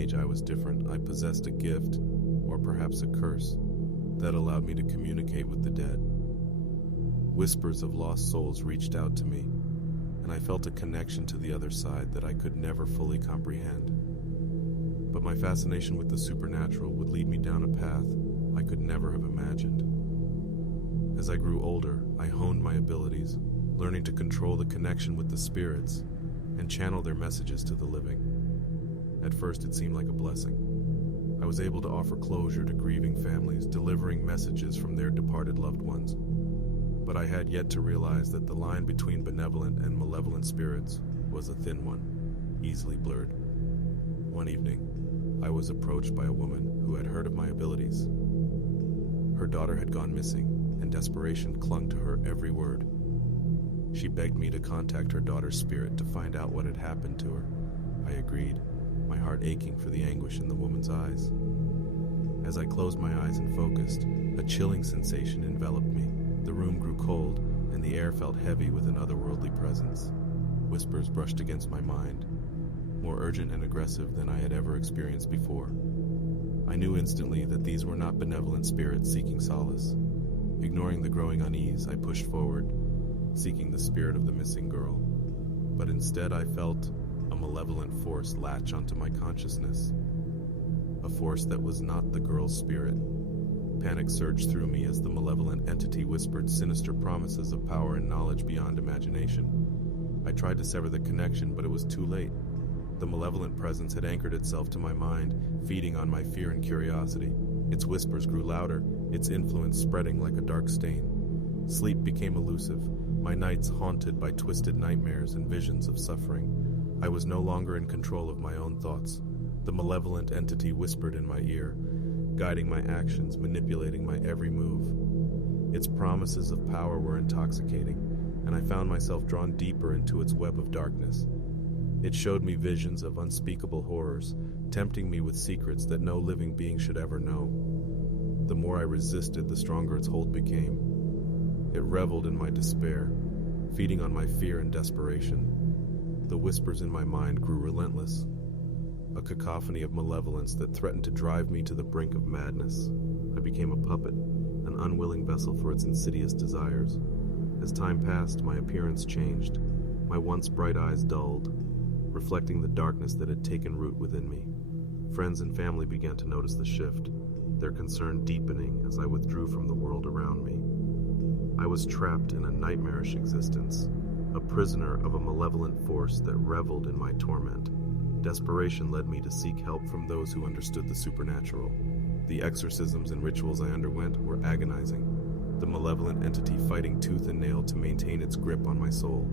age I was different. I possessed a gift, or perhaps a curse, that allowed me to communicate with the dead. Whispers of lost souls reached out to me, and I felt a connection to the other side that I could never fully comprehend. But my fascination with the supernatural would lead me down a path I could never have imagined. As I grew older, I honed my abilities, learning to control the connection with the spirits and channel their messages to the living. At first, it seemed like a blessing. I was able to offer closure to grieving families, delivering messages from their departed loved ones. But I had yet to realize that the line between benevolent and malevolent spirits was a thin one, easily blurred. One evening, I was approached by a woman who had heard of my abilities. Her daughter had gone missing, and desperation clung to her every word. She begged me to contact her daughter's spirit to find out what had happened to her. I agreed, my heart aching for the anguish in the woman's eyes. As I closed my eyes and focused, a chilling sensation enveloped me. The room grew cold, and the air felt heavy with an otherworldly presence. Whispers brushed against my mind, more urgent and aggressive than I had ever experienced before. I knew instantly that these were not benevolent spirits seeking solace. Ignoring the growing unease, I pushed forward, seeking the spirit of the missing girl. But instead, I felt a malevolent force latch onto my consciousness, a force that was not the girl's spirit. Panic surged through me as the malevolent entity whispered sinister promises of power and knowledge beyond imagination. I tried to sever the connection, but it was too late. The malevolent presence had anchored itself to my mind, feeding on my fear and curiosity. Its whispers grew louder, its influence spreading like a dark stain. Sleep became elusive, my nights haunted by twisted nightmares and visions of suffering. I was no longer in control of my own thoughts. The malevolent entity whispered in my ear, guiding my actions, manipulating my every move. Its promises of power were intoxicating, and I found myself drawn deeper into its web of darkness. It showed me visions of unspeakable horrors, tempting me with secrets that no living being should ever know. The more I resisted, the stronger its hold became. It reveled in my despair, feeding on my fear and desperation. The whispers in my mind grew relentless, a cacophony of malevolence that threatened to drive me to the brink of madness. I became a puppet, an unwilling vessel for its insidious desires. As time passed, my appearance changed. My once bright eyes dulled, reflecting the darkness that had taken root within me. Friends and family began to notice the shift, their concern deepening as I withdrew from the world around me. I was trapped in a nightmarish existence, a prisoner of a malevolent force that reveled in my torment. Desperation led me to seek help from those who understood the supernatural. The exorcisms and rituals I underwent were agonizing, the malevolent entity fighting tooth and nail to maintain its grip on my soul.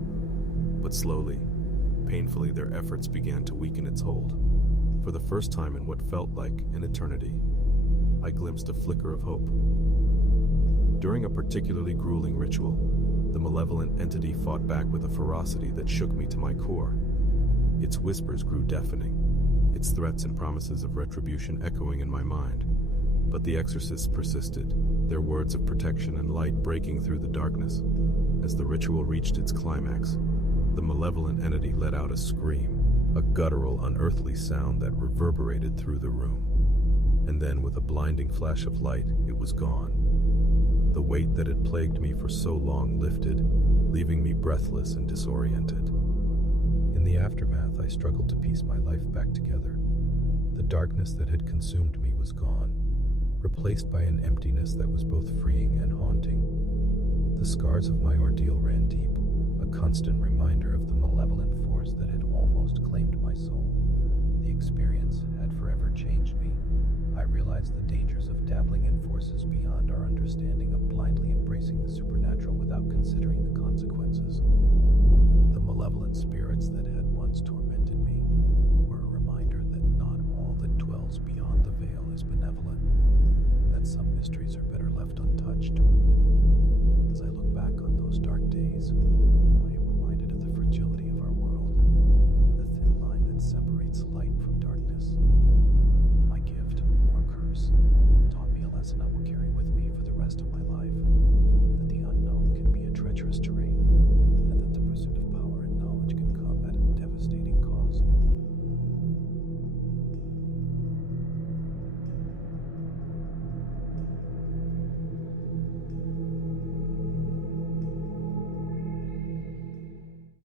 But slowly, painfully, their efforts began to weaken its hold. For the first time in what felt like an eternity, I glimpsed a flicker of hope. During a particularly grueling ritual, the malevolent entity fought back with a ferocity that shook me to my core. Its whispers grew deafening, its threats and promises of retribution echoing in my mind. But the exorcists persisted, their words of protection and light breaking through the darkness. As the ritual reached its climax, the malevolent entity let out a scream, a guttural, unearthly sound that reverberated through the room. And then, with a blinding flash of light, it was gone. The weight that had plagued me for so long lifted, leaving me breathless and disoriented. In the aftermath, I struggled to piece my life back together. The darkness that had consumed me was gone, replaced by an emptiness that was both freeing and haunting. The scars of my ordeal ran deep, a constant reminder of the malevolent force that had almost claimed my soul. The experience had forever changed me. I realized the dangers of dabbling in forces beyond our understanding, of blindly embracing the supernatural without considering the